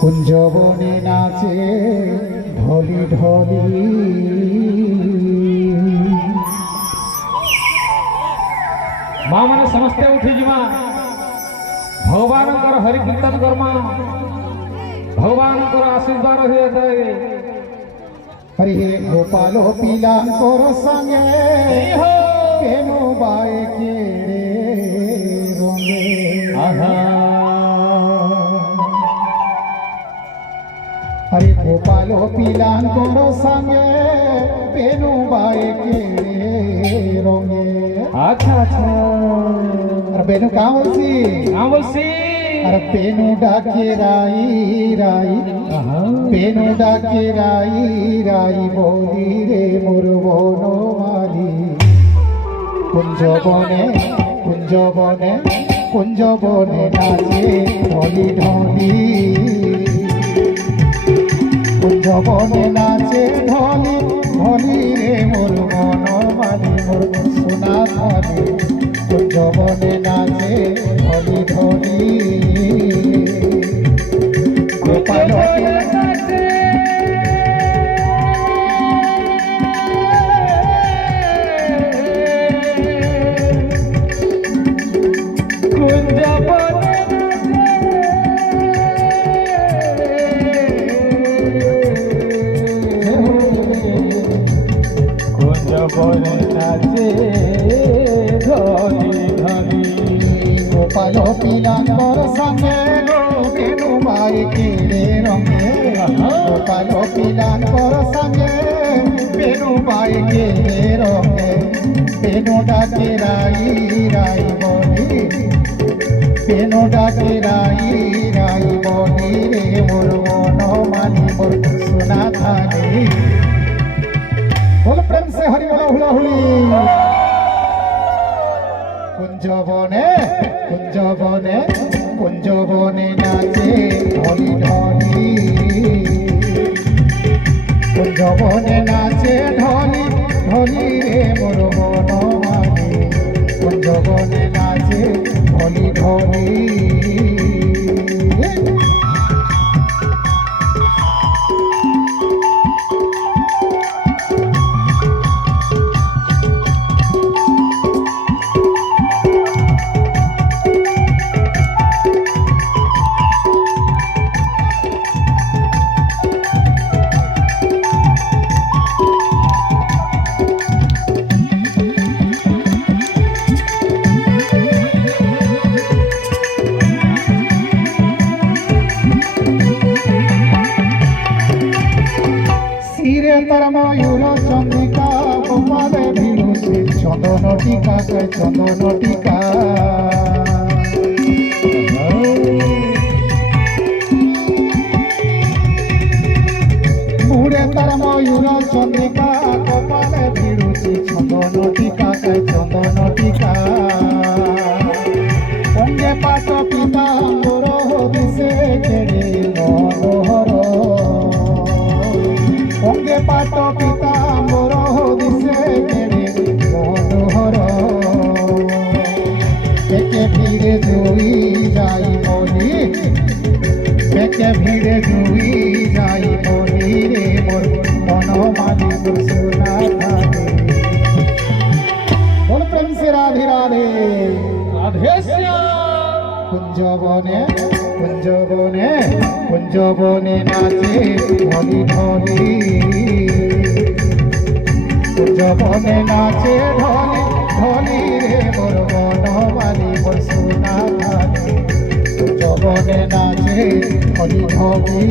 কুঞ্জবনে নাচে ঢলি ঢলি माँ मैंने समस्ते उठी जीवा भगवान हरि कीर्तन कर्मा भगवान आशीर्वाद हुए जाए हरि गोपालो पीला कोर संगे केनो बाए केड़े रोंगे हरि गोपालो पीला कोर संगे केनो बाए केड़े रोंगे अच्छा अच्छा अरे बेनु कहाँ बोलसी अरे पेनु डाके राई राई पेनु डाके राई राई बोली रे मोर बनो माली कुंजबने कुंजबने कुंजबने नाचे ढोली ढोली कुंजबने नाचे ढोली ढोली रे मोर बनो माली मोर सोना माली कुंजबने नाचे ढोली ढोली गोपाल कुंजबने नाचे ढोली ढोली गोपालो पीलांबर संगे केनु बाई केड़े रंगे गोपालो पीलांबर संगे केनु बाई केड़े रंगे केनु डाके राई राई बोली केनु डाके राई राई बोली रे मोर मनो मानी मोर सोना थानी बोल प्रेम से हरि बोला हुला हुली कुंजबने कुंजबने कुंजबने नाचे ढोली ढोली कुंजबने नाचे ढोली ढोली रे मोर बनो मानी कुंजबने नाचे ढोली ढोली তার ময়ূর চন্দ্রিকা গোপালে ভিড়ুছে চন্দন টিকা চন্দন টিকা মুড়ে তার ময়ূর চন্দ্রিকা গোপালে ভিড়ুছে চন্দন টিকা চন্দন টিকা অঙ্গে পাট পিতাম্বর দিশে কেড়ে মনোহর অঙ্গে পাট পিতাম্বর দিশে কেড়ে মনোহর একে ভিড়ে জুই যাই বলি একে ভিড়ে জুই যাই বলি রে মোর মন মালি সোনা থাকে बोल प्रेम से राधे राधे राधे श्याम कुंजबने कुंजबने कुंजबने नाचे ढोली ढोली कुंजबने नाचे ढोली ढोली रे मोर बनो माली मोर सोना थानी कुंजबने नाचे ढोली ढोली